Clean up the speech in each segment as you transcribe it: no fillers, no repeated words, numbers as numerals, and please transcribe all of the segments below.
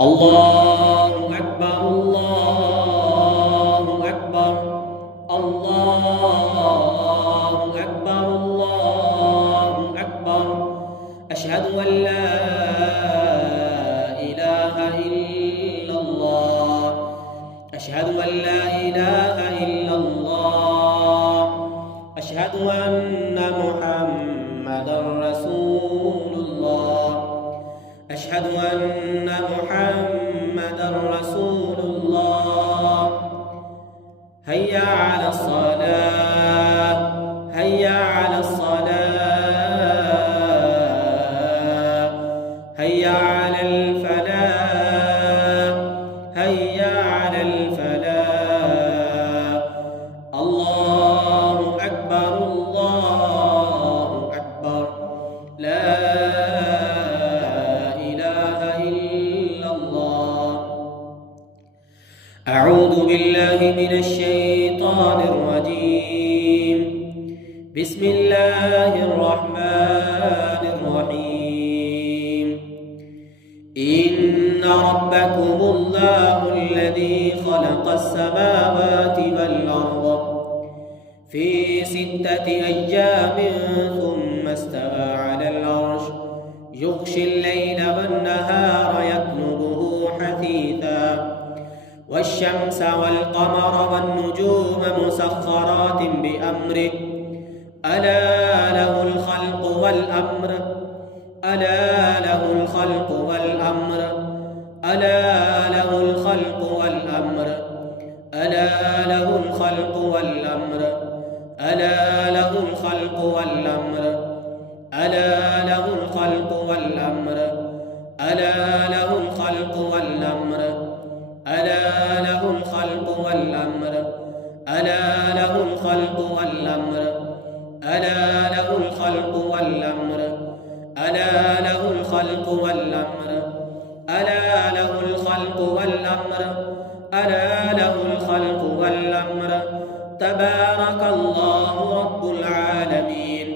الله أكبر الله أكبر الله أكبر الله أكبر أشهد أن لا إله إلا الله أشهد أن لا إله إلا الله أشهد أن محمدا رسول الله أشهد أن محمدا رسول الله هيا على الصلاة هيا على الصلاة هيا على الفلاح هيا على الفلاح الله أكبر الله أكبر لا أعوذ بالله من الشيطان الرجيم بسم الله الرحمن الرحيم إن ربكم الله الذي خلق السماوات والأرض في 6 أيام ثم استوى على العرش يغشي الليل والنهار يطلبه حثيثا والشمس والقمر والنجوم مسخرات بأمره ألا له الخلق والأمر ألا له الخلق والأمر ألا له الخلق والأمر ألا له الخلق والأمر ألا له الخلق والأمر ألا له الخلق والأمر ألا له الخلق والأمر ألا له الخلق والأمر ألا له الخلق والأمر ألا له الخلق والأمر ألا له الخلق والأمر ألا له الخلق والأمر ألا له الخلق والأمر تبارك الله رب العالمين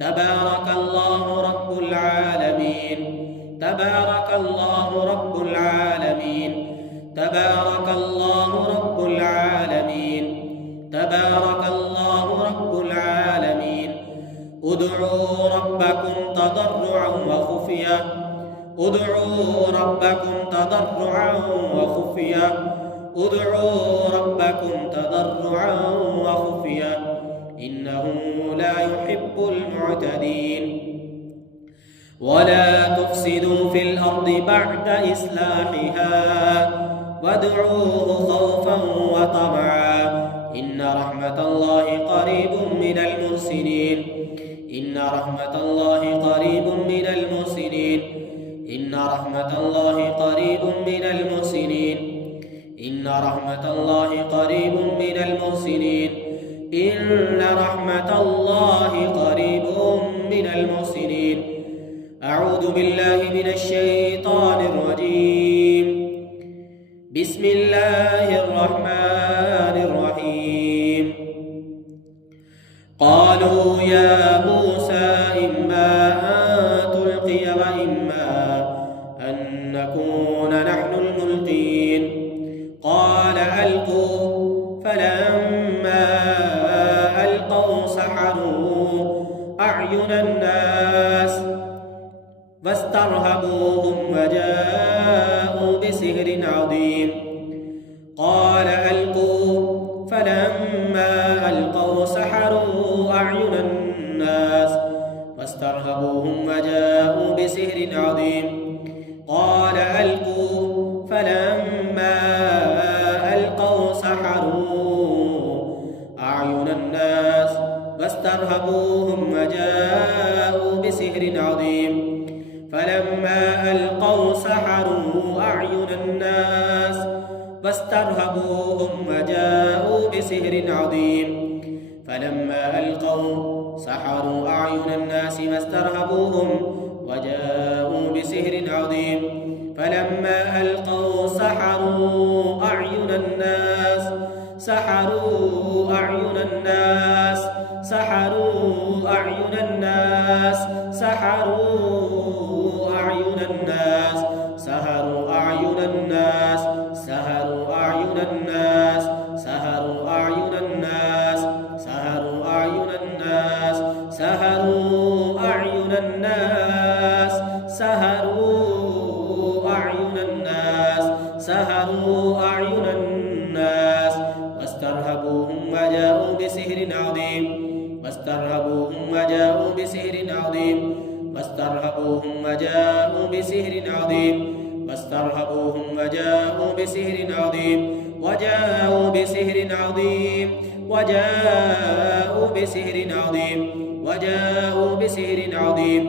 تبارك الله رب العالمين تبارك الله رب العالمين تبارك الله رب العالمين تبارك الله رب العالمين ادعوا ربكم تضرعا وخفيا ادعوا ربكم تضرعا وخفيا ادعوا ربكم تضرعا وخفيا إنه لا يحب المعتدين ولا تفسدوا في الأرض بعد إصلاحها وادعوه خوفا وطمعا إن رحمة الله قريب من المحسنين إن رحمة الله قريب من المحسنين إن رحمة الله قريب من المحسنين إن رحمة الله قريب من المحسنين إن رحمة الله قريب من المحسنين أعوذ بالله من الشيطان الرجيم بسم الله الرحمن الرحيم قالوا يا موسى إما أن تلقي وإما أن نكون نحن الملقين قال ألقوا فلما ألقوا سحروا أعين الناس واسترهبوهم وجاءوا بسحر عظيم قال ألقوا فلما ألقوا سحروا أعين الناس واسترهبوهم وجاءوا بسحر عظيم قال ألقوا فلما ألقوا سحروا أعين الناس واسترهبوهم وجاءوا بسحر عظيم فلما ألقوا سحروا أعين الناس واسترهبوهم وجاءوا بسحر عظيم فلما ألقوا سحروا أعين الناس واسترهبوهم وجاءوا بسحر عظيم فلما ألقوا سحروا أعين الناس سحروا أعين الناس سحروا أعين الناس سحروا أعين الناس سحروا أعين سحروا أعين الناس واسترهبوهم وجاءوا بسحر عظيم واسترهبوهم وجاءوا بسحر عظيم واسترهبوهم وجاءوا بسحر عظيم واسترهبوهم وجاءوا بسحر عظيم وجاءوا بسحر عظيم وجاءوا بسحر عظيم وجاءوا بسحر عظيم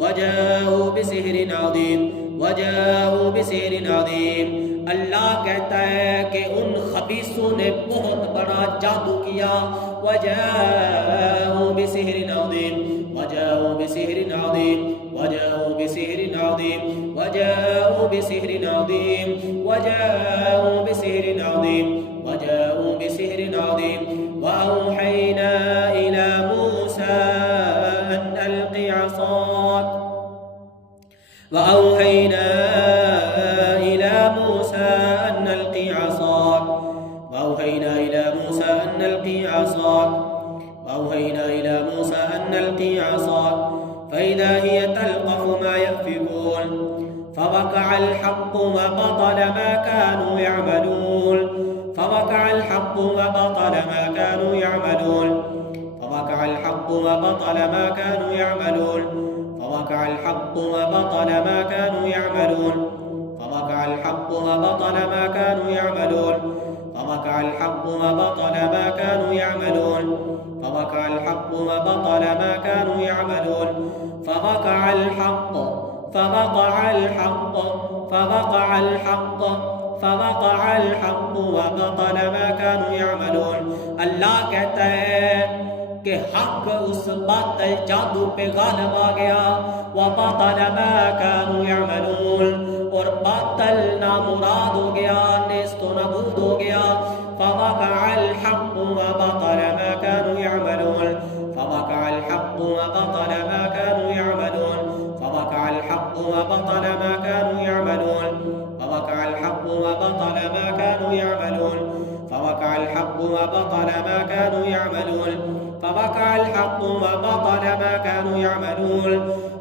وجاءوا بسحر عظيم وجاءوا بسحر عظيم। अल्लाह कहता है कि उन खबीसों ने बहुत बड़ा जादू किया। वजाऊ बिसिहरिन अज़ीम वजाऊ बिसिहरिन अज़ीम वजाऊ बिसिहरिन अज़ीम वजाऊ बिसिहरिन अज़ीम वजाऊ बिसिहरिन अज़ीम वजाऊ बिसिहरिन अज़ीम वअौहैना इला मूसा अन अलक़ि असाक वअौहैना इला मूसा अन अलक़ि असाक वअौहैना इला मूसा अन अलक़ि असाक वअौहैना इला मूसा अन अलक़ि असाक فإذا هي تلقف ما يأفكون فوقع الحق وبطل ما كانوا يعملون فوقع الحق وبطل ما كانوا يعملون فوقع الحق وبطل ما كانوا يعملون فوقع الحق وبطل ما كانوا يعملون فوقع الحق وبطل ما كانوا يعملون فوقع الحق وبطل ما كانوا يعملون فوقع الحق وبطل ما كانوا يعملون فوقع الحق فوقع الحق فوقع الحق فوقع الحق وبطل ما كانوا يعملون। अल्लाह कहता है कि हक उस बातिल जादू पे गालिब आ गया। वबतल मा कानू यअमलून और बातिल नामुराद हो गया, नेस्तो नबूद हो गया। फवक़अल हक़्क़ु वबतल मा कानू यअमलून फवक़अल हक़्क़ु वबतल मा कानू यअमलून फवक़अल हक़्क़ु वबतल मा कानू यअमलून फवक़अल हक़्क़ु वबतल मा कानू यअमलून फवक़अल हक़्क़ु वबतल मा कानू यअमलून فوقع الحق وبطل ما كانوا يعملون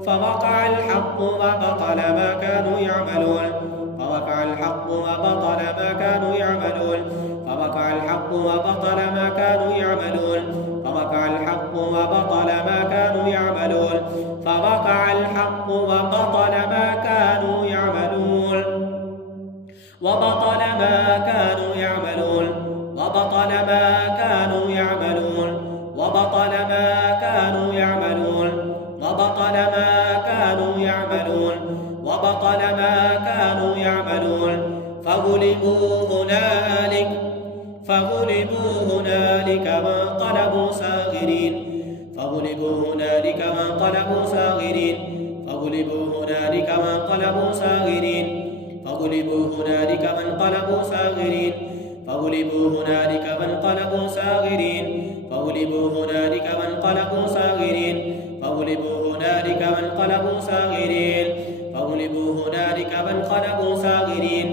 فوقع الحق وبطل ما كانوا يعملون فوقع الحق وبطل ما كانوا يعملون فوقع الحق وبطل ما كانوا يعملون فوقع الحق وبطل ما كانوا يعملون فوقع الحق وبطل ما كانوا يعملون وبطل ما كانوا يعملون وبطل ما كانوا يعملون وبطل ما كانوا يعملون وبطل ما كانوا يعملون وبطل ما كانوا يعملون فغلبوا هنالك وانقلبوا صاغرين فغلبوا هنالك وانقلبوا صاغرين فغلبوا هنالك وانقلبوا صاغرين فغلبوا هنالك وانقلبوا صاغرين فغلبوا هنالك وانقلبوا صاغرين فغلبوا هنالك وانقلبوا صاغرين فغلبوا هنالك وانقلبوا صاغرين فغلبوا هنالك وانقلبوا صاغرين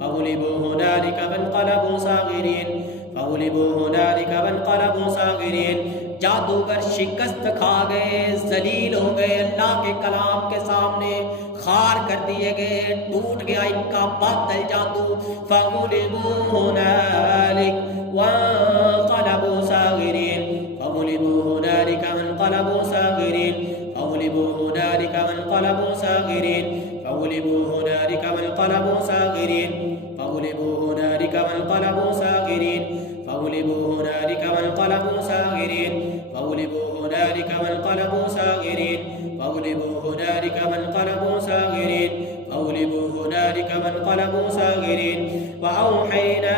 فغلبوا هنالك وانقلبوا صاغرين فغلبوا هنالك وانقلبوا صاغرين। जादूगर शिकस्त खा गए, जलील हो गए, अल्लाह के कलाम के सामने खार कर दिए गए, टूट गया इनका बातिल जादू। फगुलिबू हुनालिक वंक़लबू सागिरीन फगुलिबू हुनालिक वंक़लबू सागिरीन फगुलिबू हुनालिक वंक़लबू सागिरीन फगुलिबू हुनालिक वंक़लबू सागिरीन फगुलिबू हुनालिक वंक़लबू सागिरीन फगुलिबू हुनालिक वंक़लबू सागिरीन फगुलिबू हुनालिक वंक़लबू सागिरीन फगुलिबू हुनालिक वंक़लबू सागिरीन फगुलिबू हुनालिक वंक़लबू सागिरीन। वअौहैना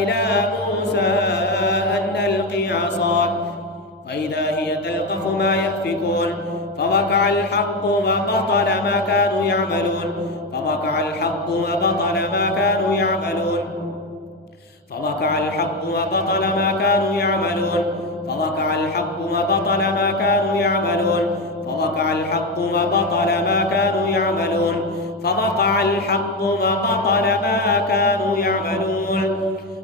इला मूसा अन अलक़ि असाक फ़इज़ा हिय तल्क़फ़ु मा यअफ़िकून फ़वक़अल हक़्क़ु वबतल मा कानू यअमलून फ़वक़अल हक़्क़ु वबतल मा कानू यअमलून फ़वक़अल हक़्क़ु वबतल मा कानू यअमलून फ़वक़अल हक़्क़ु वबतल मा कानू यअमलून फ़वक़अल हक़्क़ु वबतल मा कानू यअमलून फ़वक़अल हक़्क़ु वबतल मा कानू यअमलून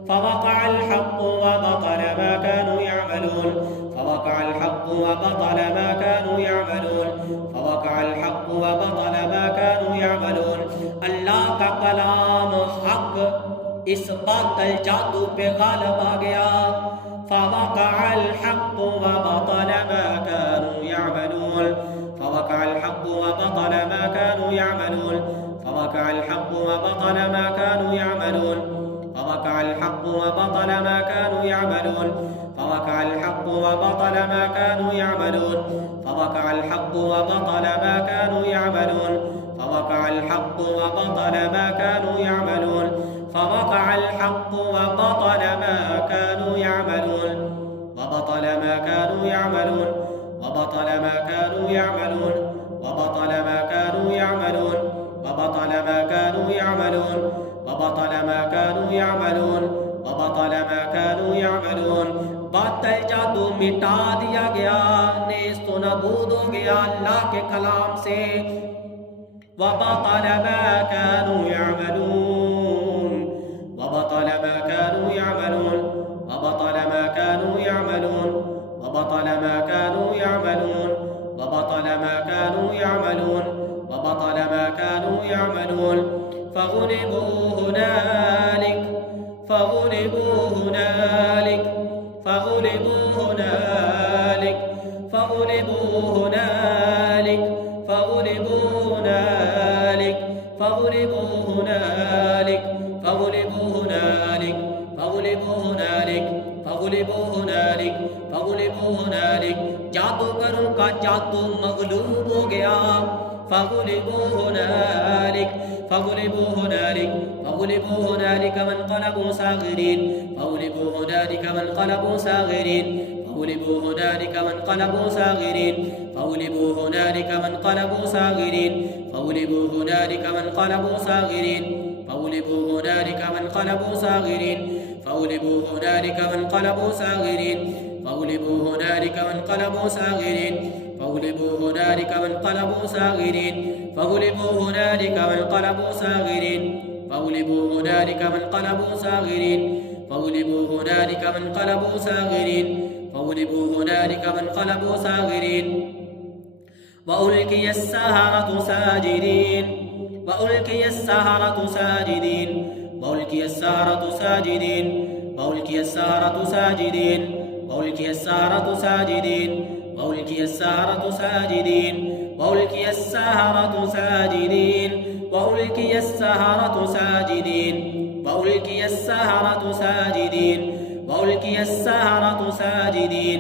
फ़वक़अल हक़्क़ु वबतल मा कानू यअमलून फ़वक़अल हक़्क़ु वबतल मा कानू यअमलून फ़वक़अल हक़्क़ु वबतल मा कानू यअमलून। अल्लाह का कलाम हक़ हक इस बातिल जादू पे गालिब आ गया। फवक़अल हक़्क़ु व बतल मा कानू यअमलून, फवक़अल हक़्क़ु व बतल मा कानू यअमलून, फवक़अल हक़्क़ु व बतल मा कानू यअमलून, फवक़अल हक़्क़ु व बतल मा कानू यअमलून, फवक़अल हक़्क़ु व बतल मा कानू यअमलून, फवक़अल हक़्क़ु व बतल मा कानू यअमलून, फवक़अल हक़्क़ु व बतल मा कानू यअमलून, फवक़अल हक़्क़ु व बतल मा कानू यअमलून, वबतल मा कानू यअमलून, वबतल मा कानू यअमलून, वबतल मा कानू यअमलून, वबतल मा कानू यअमलून, वबतल मा कानू यअमलून, वबतल मा कानू यअमलून। बातिल जादू मिटा दिया गया, नेस्त व नाबूद हो गया अल्लाह के कलाम से। वबतल मा कानू यअमलून, वबतल मा कानू यअमलून, वबतल मा कानू यअमलून, वबतल मा कानू यअमलून, वबतल मा कानू यअमलून, वबतल मा कानू यअमलून। फग़ुलिबू हुनालिक, फग़ुलिबू हुनालिक, फग़ुलिबू हुनालिक, फग़ुलिबू हुनालिक, फग़ुलिबू हुनालिक, फग़ुलिबू हुनालिक, फग़ुलिबू हुनालिक, फग़ुलिबू हुनालिक, फग़ुलिबू हुनालिक, फग़ुलिबू हुनालिक। जादूगरों का जादू मग़लूब हो गया। फग़ुलिबू हुनालिक, फग़ुलिबू हुनालिक, फग़ुलिबू हुनालिक वन्क़लबू साग़िरीन, फग़ुलिबू हुनालिक वन्क़लबू साग़िरीन, फग़ुलिबू हुनालिक वन्क़लबू साग़िरीन, फग़ुलिबू हुनालिक वन्क़लबू साग़िरीन, फग़ुलिबू हुनालिक वन्क़लबू साग़िरीन, फग़ुलिबू हुनालिक वन्क़लबू साग़िरीन, फग़ुलिबू हुनालिक वन्क़लबू साग़िरीन, फग़ुलिबू हुनालिक वन्क़लबू साग़िरीन, फग़ुलिबू हुनालिक वन्क़लबू साग़िरीन, फग़ुलिबू हुनालिक वन्क़लबू साग़िरीन, फग़ुलिबू हुनालिक वन्क़लबू साग़िरीन, फग़ुलिबू हुनालिक वन्क़लबू साग़िरीन, फग़ुलिबू हुनालिक वन्क़लबू साग़िरीन। वउल्क़िय अस्सहरतु साजिदीन, वउल्क़िय अस्सहरतु साजिदीन, वउल्क़िय अस्सहरतु साजिदीन, वउल्क़िय अस्सहरतु साजिदीन, वउल्क़िय अस्सहरतु साजिदीन, वउल्क़िय अस्सहरतु साजिदीन, वउल्क़िय अस्सहरतु साजिदीन, वउल्क़िय अस्सहरतु साजिदीन, वउल्क़िय अस्सहरतु साजिदीन, वउल्क़िय अस्सहरतु साजिदीन,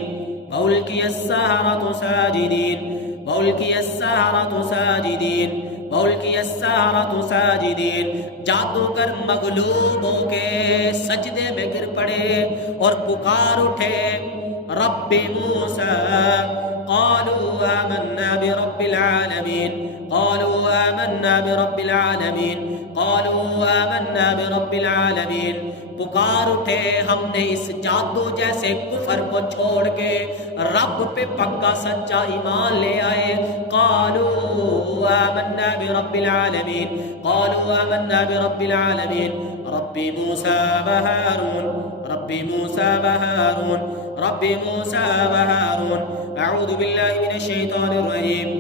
वउल्क़िय अस्सहरतु साजिदीन, वउल्क़िय अस्सहरतु साजिदीन, वउल्क़िय अस्सहरतु साजिदीन। जादूगर मग़लूब होके सजदे में गिर पड़े और पुकार उठे, रब्बी मूसा, क़ालू आमन्ना बिरब्बिल आलमीन, क़ालू आमन्ना बिरब्बिल आलमीन, क़ालू आमन्ना बिरब्बिल आलमीन। पुकार उठे, हमने इस जादू जैसे कुफर को छोड़ के रब पे पक्का सच्चा ईमान ले आए। क़ालू आमन्ना बिरब्बिल आलमीन, क़ालू आमन्ना बिरब्बिल आलमीन। रब्बी मूसा व हारून, रब्बी मूसा व हारून, रब्बी मूसा व हारून। अऊज़ु बिल्लाहि मिनश शैतानिर रजीम।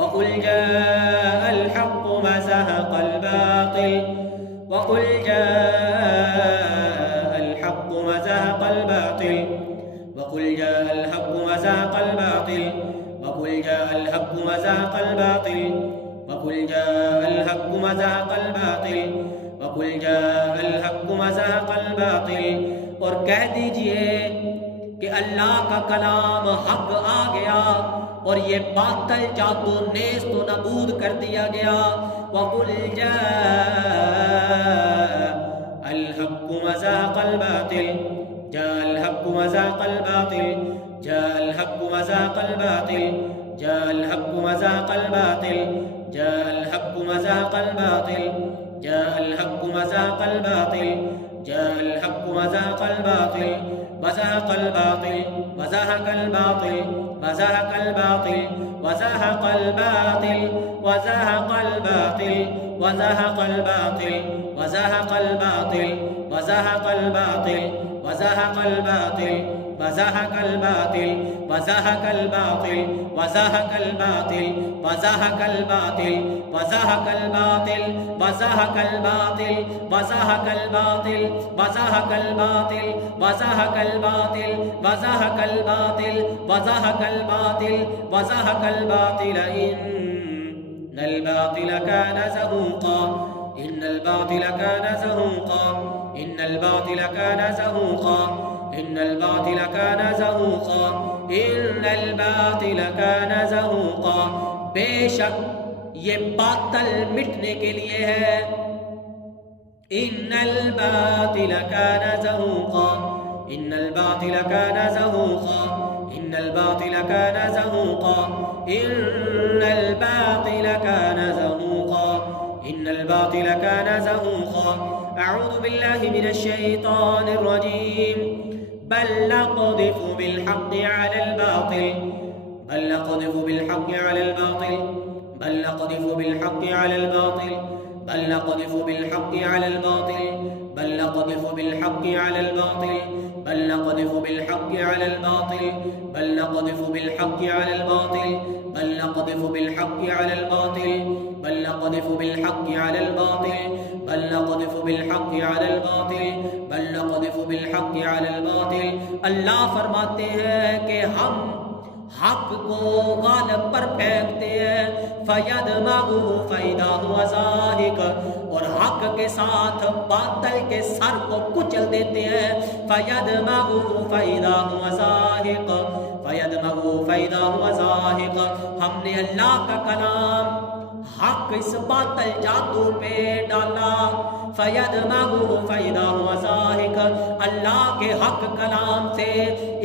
वक़ुल जाअल हक़्क़ु व ज़हक़ल बातिल, वक़ुल जाअल हक़्क़ु व ज़हक़ल बातिल, वक़ुल जाअल हक़्क़ु व ज़हक़ल बातिल, वक़ुल जाअल हक़्क़ु व ज़हक़ल बातिल, वक़ुल जाअल हक़्क़ु व ज़हक़ल बातिल, वक़ुल जाअल हक़्क़ु व ज़हक़ल बातिल। और कह दीजिए कि अल्लाह का कलाम हक आ गया और ये बातिल जादू नेस्त व नाबूद कर दिया गया। वक़ुल जाअल हक़्क़ु व ज़हक़ल बातिल, जाअल हक़्क़ु व ज़हक़ल बातिल, जाअल हक़्क़ु व ज़हक़ल बातिल, जाअल हक़्क़ु व ज़हक़ल बातिल, जाअल हक़्क़ु व ज़हक़ल बातिल, जाअल हक़्क़ु व ज़हक़ल बातिल, जाअल हक़्क़ु व ज़हक़ल बातिल, वज़हक़ल बातिल, वज़हक़ल बातिल, वज़हक़ल बातिल, वज़हक़ल बातिल, वज़हक़ल बातिल, वज़हक़ल बातिल, वज़हक़ल बातिल, वज़हक़ल बातिल, वज़हक़ल बातिल, وزهق الباطل وزهق الباطل وزهق الباطل وزهق الباطل وزهق الباطل وزهق الباطل وزهق الباطل وزهق الباطل وزهق الباطل وزهق الباطل وزهق الباطل وزهق الباطل إن الباطل كان زهوقا إن الباطل كان زهوقا إن الباطل كان زهوقا إن الباطل كان زهوقا إن الباطل كان زهوقا बेशक ये बातिल मिटने के लिए है इन्नल बातिल कान ज़हूक़ा इन्नल बातिल कान ज़हूक़ा इन्नल बातिल कान ज़हूक़ा इन्नल बातिल कान ज़हूक़ा इन्नल बातिल कान ज़हूक़ा अऊज़ु बिल्लाहि मिनश शैतानिर रजीम बल नक़ज़िफ़ु बिल हक़्क़ि अलल बातिल बल नक़ज़िफ़ु बिल हक़्क़ि अलल बातिल बल नक़ज़िफ़ु बिल हक़्क़ि अलल बातिल बल नक़ज़िफ़ु बिल हक़्क़ि अलल बातिल बल नक़ज़िफ़ु बिल हक़्क़ि अलल बातिल बल नक़ज़िफ़ु बिल हक़्क़ि अलल बातिल बल नक़ज़िफ़ु बिल हक़्क़ि अलल बातिल बल नक़ज़िफ़ु बिल हक़्क़ि अलल बातिल बल नक़ज़िफ़ु बिल हक़्क़ि अलल बातिल बल नक़ज़िफ़ु बिल हक़्क़ि अलल बातिल बल नक़ज़िफ़ु बिल हक़्क़ि अलल बातिल। अल्लाह फरमाते हैं कि हम हक को गालिब पर फेंकते हैं फयदमगुहु फइदाहु ज़ाहिक और हक के साथ बातिल के सर को कुचल देते हैं फयदमगुहु फइदाहु ज़ाहिक फयदमगुहु फइदाहु ज़ाहिक। हमने अल्लाह का कलाम हक इस बातिल जादू पे डाला फयदमगुहु फइदाहु ज़ाहिक अल्लाह के हक कलाम से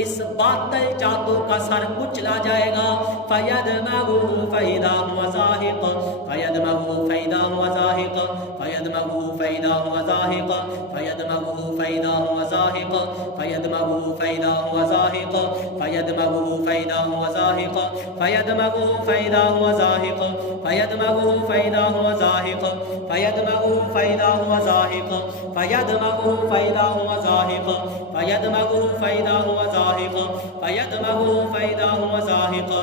इस बातिल जादू का सर कुचला जाएगा फयदमगुहु फइदाहु ज़ाहिक फयदमगुहु फइदाहु ज़ाहिक फयदमगुहु फइदाहु ज़ाहिक फयदमगुहु फइदाहु ज़ाहिक फयदमगुहु फइदाहु ज़ाहिक फयदमगुहु फइदाहु ज़ाहिक फयदमगुहु फइदाहु ज़ाहिक फयदमगुहु फइदाहु ज़ाहिक फयदमगुहु फइदाहु ज़ाहिक फयदमगुहु फइदाहु ज़ाहिक फयदमगुहु फइदाहु ज़ाहिक फयदमगुहु फइदाहु ज़ाहिक फयदमगुहु फइदाहु ज़ाहिक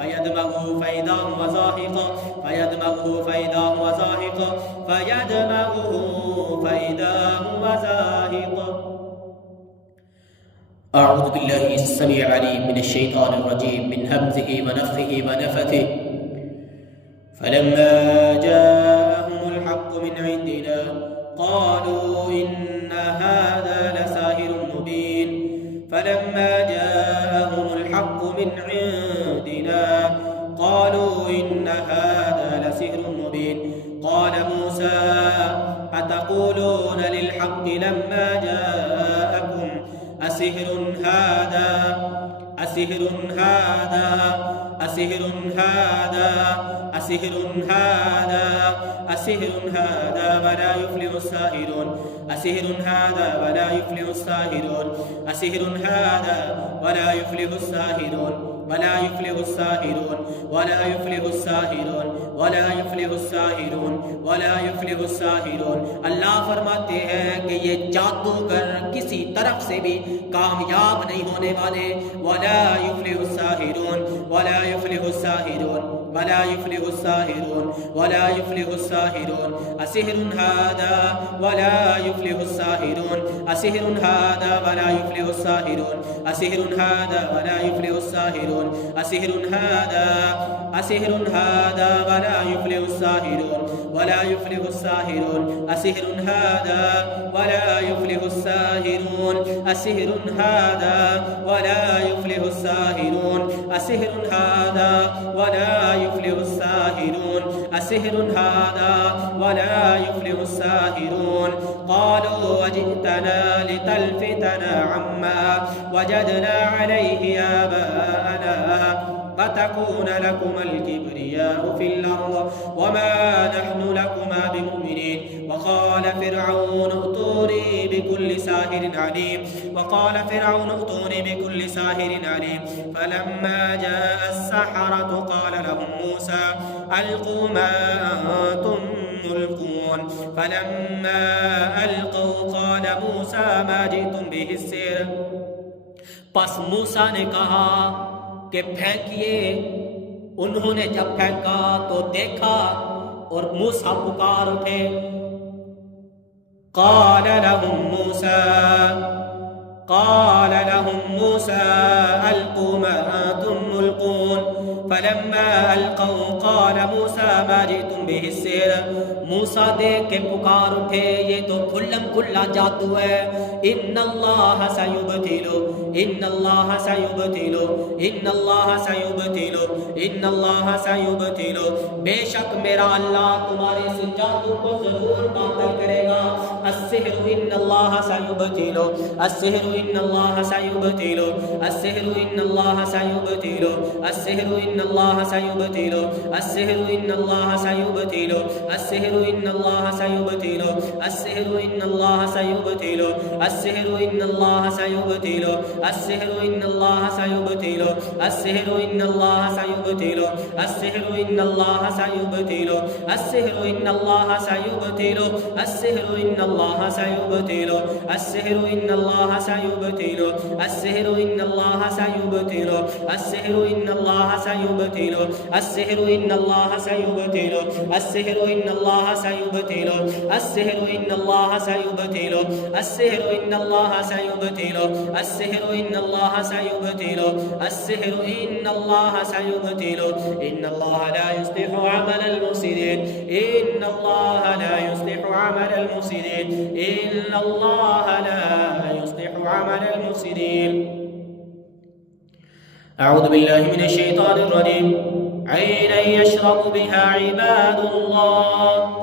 फयदमगुहु फइदाहु ज़ाहिक फयदमगुहु फइदाहु ज़ाहिक फयदमगुहु फइदाहु ज़ाहिक। अऊज़ु बिल्लाहि अस्समीइल अलीम मिनश शैतानिर रजीम मिन हमज़िहि व नफ़्ख़िहि व नफ़्ख़िहि फलम्मा जाअहुमुल हक़्क़ु मिन इंदिना क़ालू इन्ना हाज़ा लसाहिरुन मुबीन फलम्मा जाअहुमुल हक़्क़ु मिन इंदिना क़ालू इन्ना हाज़ा लसिह्रुन मुबीन क़ाल मूसा अतक़ूलूना लिल हक़्क़ि लम्मा जाअकुम असिह्रुन हाज़ा असिह्रुन हाज़ा असिह्रुन हाज़ा असिह्रुन हाज़ा असिह्रुन हाज़ा वला युफ्लिहु अस्साहिरून असिह्रुन हाज़ा वला युफ्लिहु अस्साहिरून असिह्रुन हाज़ा वला युफ्लिहु अस्साहिरून वला युफ्लिहु अस्साहिरून वला युफ्लिहु अस्साहिरून वला युफ्लिहु अस्साहिरून वला युफ्लिहु अस्साहिरून। अल्लाह फरमाते हैं कि ये जादूगर किसी तरफ से भी कामयाब नहीं होने वाले वला युफ्लिहु अस्साहिरून वला युफ्लिहु अस्साहिरून वला युफ्लिहु अस्साहिरून वला युफ्लिहु अस्साहिरून असिह्रुन हाज़ा वला युफ्लिहु अस्साहिरून असिह्रुन हाज़ा वला युफ्लिहु अस्साहिरून असिह्रुन हाज़ा वला युफ्लिहु अस्साहिरून असिह्रुन हाज़ा असिह्रुन हाज़ा वला युफ्लिहु अस्साहिरून वला युफ्लिहु अस्साहिरून असिह्रुन हाज़ा वला युफ्लिहु अस्साहिरून असिह्रुन हाज़ा वला युफ्लिहु अस्साहिरून असिह्रुन हाज़ा वला युफ्लिहु अस्साहिरून असिह्रुन हाज़ा वला युफ्लिहु अस्साहिरून। क़ालू अजि'तना लितल्फ़ितना अम्मा वजदना अलैहि आबाअना फ़तकून लकुमा الكبرياء في الأرض وما نحن لكما بمؤمنين وقال فرعون ائتوني بكل ساحر عليم وقال فرعون ائتوني بكل ساحر عليم فلما جاء السحرة قال لهم موسى ألقوا ما أنتم ملقون يعلمون فلما ألقوا قال موسى ما جئتم به السحر پس موسیٰ نے کہا کہ پھینکیے انہوں نے جب پھینکا تو دیکھا اور موسیٰ پکار اٹھے قال لهم موسى ألقوا ما أنتم ملقون فلما ألقوا قال موسى ما جئتم به السحر موسیٰ دیکھ کے پکار اٹھے یہ تو کھلم کھلا جادو ہے ان اللہ سیبطل بے شک میرا اللہ تمہارے اس جادو کو ضرور باطل کرے گا السحر ان اللہ سیبطل السحر ان اللہ سیبطل السحر ان اللہ سیبطل السحر ان اللہ سیبطل السحر ان اللہ سیبطل السحر ان اللہ سیبطل السحر ان اللہ سیبطل السحر ان اللہ سیبطل السحر ان اللہ سیبطل السحر ان اللہ سیبطل السحر ان اللہ سیبطل السحر ان اللہ سیبطل السحر ان اللہ سيبطل السحر إن الله سيبطل السحر إن الله سيبطل السحر إن الله سيبطل السحر إن الله سيبطل السحر إن الله سيبطل السحر إن الله سيبطل السحر إن الله سيبطل السحر إن الله سيبطل السحر إن الله سيبطل إن الله لا يصلح عمل المفسدين إن الله لا يصلح عمل المفسدين إن الله لا يصلح عمل المفسدين أعوذ بالله من الشيطان الرجيم عينا يشرب بها عباد الله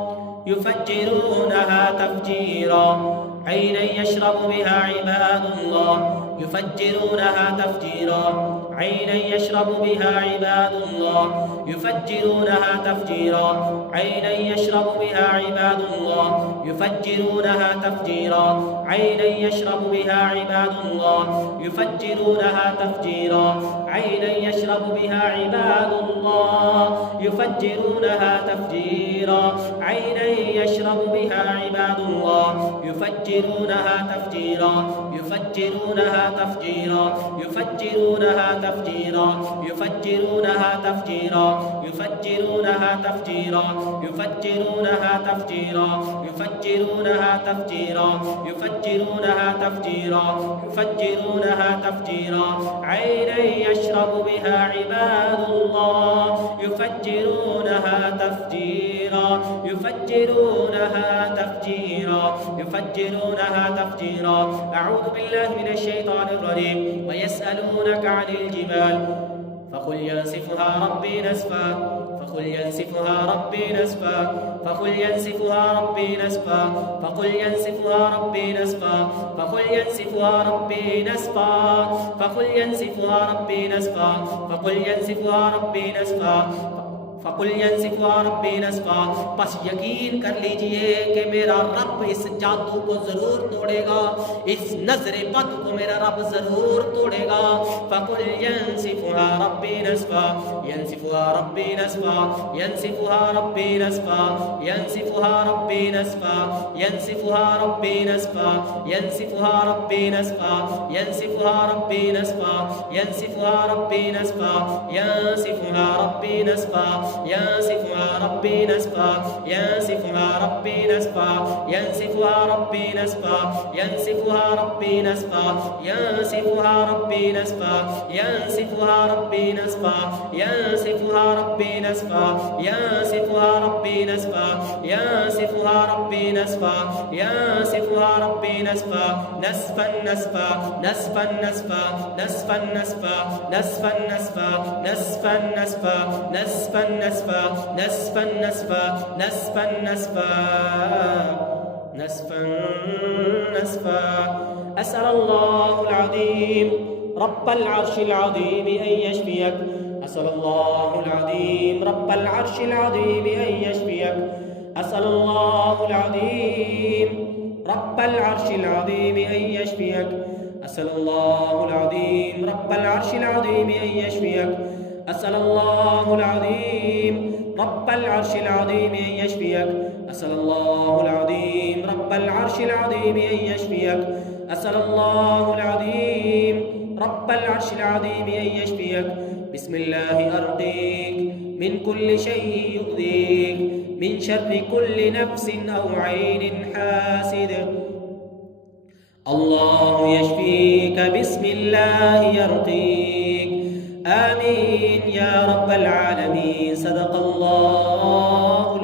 يفجرونها تفجيرا عينا يشرب بها عباد الله يفجرونها تفجيرا عينا يشرب بها عباد الله يفجرونها تفجيرا عينا يشرب بها عباد الله يفجرونها تفجيرا عينا يشرب بها عباد الله يفجرونها تفجيرا عينا يشرب بها عباد الله يفجرونها تفجيرا عينا يشرب بها عباد الله يفجرونها تفجيرا يفجرونها تفجيرا يفجرونها تفجيرا يفجرونها تفجيرا يفجرونها تفجيرا يفجرونها تفجيرا يفجرونها تفجيرا يفجرونها تفجيرا يفجرونها تفجيرا عينا يشرب بها عباد الله يفجرونها تفجيرا يفجرونها تفجيرا يفجرونها تفجيرا أعوذ بالله من الشيطان الرجيم ويسألونك عن الجبال فقل ينسفها ربي نسفا فقل ينسفها ربي نسفا فقل ينسفها ربي نسفا فقل ينسفها ربي نسفا فقل ينسفها ربي نسفا فقل ينسفها ربي نسفا فقل ينسفها ربي نسفا فقل ينسفها ربي نسفا بس یقین کر لیجئے کہ میرا رب اس جادو کو ضرور توڑے گا اس نظر بد کو میرا رب ضرور توڑے گا فقل ينسفها ربي نسفا ينسفها ربي نسفا ينسفها ربي نسفا ينسفها ربي نسفا ينسفها ربي نسفا ينسفها ربي نسفا ينسفها ربي نسفا ينسفها ربي نسفا ينسفها ربي نسفا ينسفها ربي نسفا ينسفها ربي نسفا ينسفها ربي نسفا ينسفها ربي نسفا ينسفها ربي نسفا ينسفها ربي نسفا ينسفها ربي نسفا ينسفها ربي نسفا ينسفها ربي نسفا ينسفها ربي نسفا نسفا نسفا نسفا نسفا نسفا نسفا نسفا نسفا نسفا نسفا نسفا نسفا نسفا نسفا نسفا نسفا نسفا نسفا أسأل الله العظيم رب العرش العظيم أن يشفيك أسأل الله العظيم رب العرش العظيم أن يشفيك أسأل الله العظيم رب العرش العظيم أن يشفيك أسأل الله العظيم رب العرش العظيم أن يشفيك أسأل الله العظيم رب العرش العظيم أن يشفيك. أسأل الله العظيم رب العرش العظيم أن يشفيك. أسأل الله العظيم رب العرش العظيم أن يشفيك. بسم الله أرقيك من كل شيء يؤذيك، من شر كل نفس أو عين حاسد. الله يشفيك، بسم الله يرقيك. آمين يا رب العالمين. صدق الله